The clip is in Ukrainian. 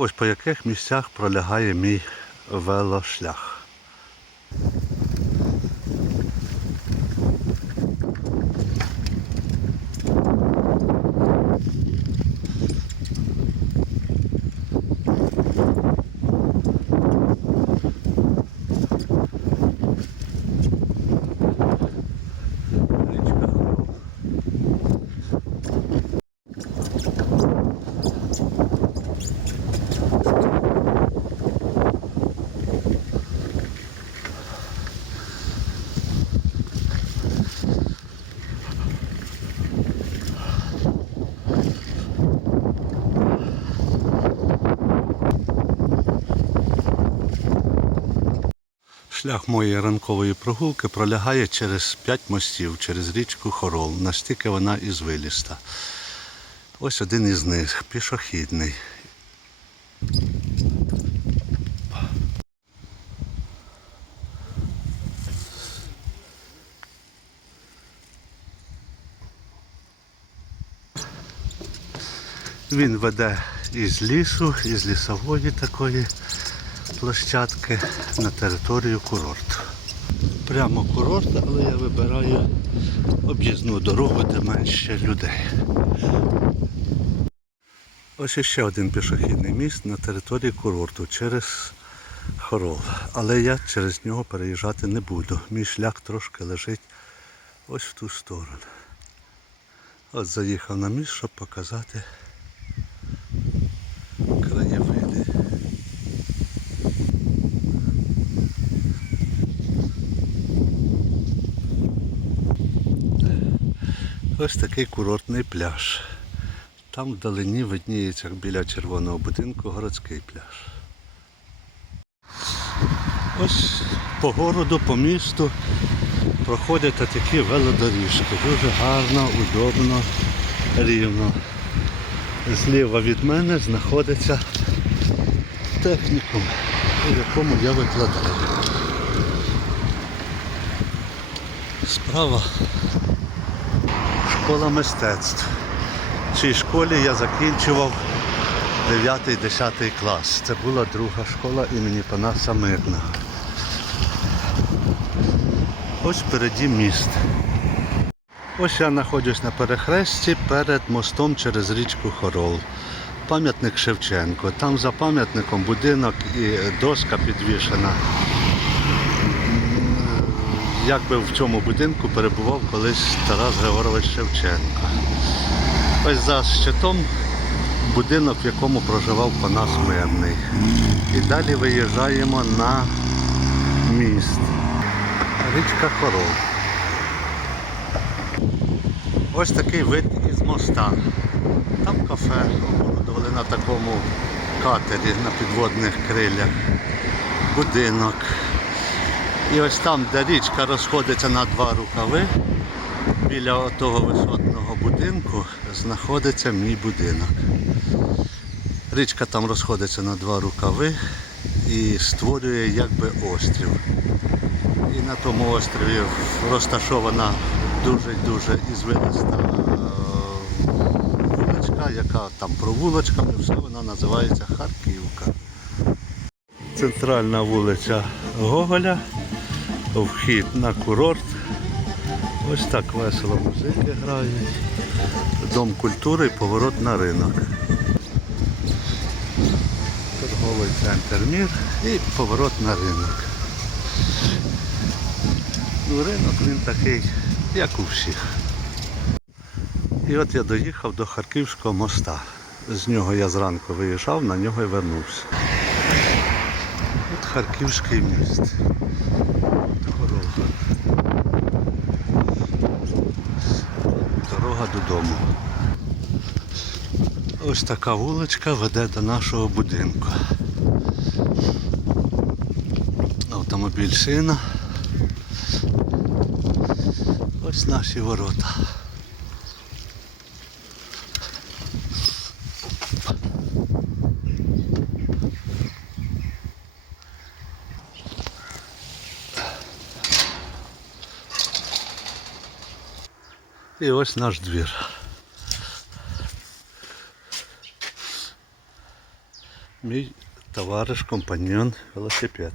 Ось по яких місцях пролягає мій велошлях. Шлях моєї ранкової прогулки пролягає через п'ять мостів, через річку Хорол. Настільки вона і звиліста. Ось один із них пішохідний. Він веде із лісу, із лісової такої площадки на територію курорту. Прямо курорт, але я вибираю об'їзну дорогу, де менше людей. Ось ще один пішохідний міст на території курорту через Хорол. Але я через нього переїжджати не буду. Мій шлях трошки лежить ось в ту сторону. От заїхав на міст, щоб показати краєвиди. Ось такий курортний пляж. Там вдалині видніється біля червоного будинку городський пляж. Ось по городу, по місту проходять такі велодоріжки. Дуже гарно, удобно, рівно. Зліва від мене знаходиться технікум, у якому я викладаю. Справа школа мистецтв. В цій школі я закінчував 9-10 клас. Це була друга школа імені Панаса Мирного. Ось впереді міст. Ось я знаходжусь на перехресті перед мостом через річку Хорол. Пам'ятник Шевченко. Там за пам'ятником будинок і доска підвішена. Якби в цьому будинку перебував колись Тарас Григорович Шевченко. Ось за щитом будинок, в якому проживав Панас Мирний. І далі виїжджаємо на міст. Річка Хорол. Ось такий вид із моста. Там кафе оборудовали на такому катері на підводних крилях. Будинок. І ось там, де річка розходиться на два рукави, біля того висотного будинку знаходиться мій будинок. Річка там розходиться на два рукави і створює якби острів. І на тому острові розташована дуже-дуже ізвилиста е, вуличка, яка там провулочками, все вона називається Харківка. Центральна вулиця Гоголя, вхід на курорт. Ось так весело музики грають. Дом культури поворот на ринок. Торговий центр Мір і поворот на ринок. Ну, ринок він такий, як у всіх. І от я доїхав до Харківського моста. З нього я зранку виїжджав, на нього і вернувся. От Харківський міст. Ось така вуличка веде до нашого будинку. Автомобіль сина. Ось наші ворота. І ось наш двір. Мій товариш, компаньон, велосипед.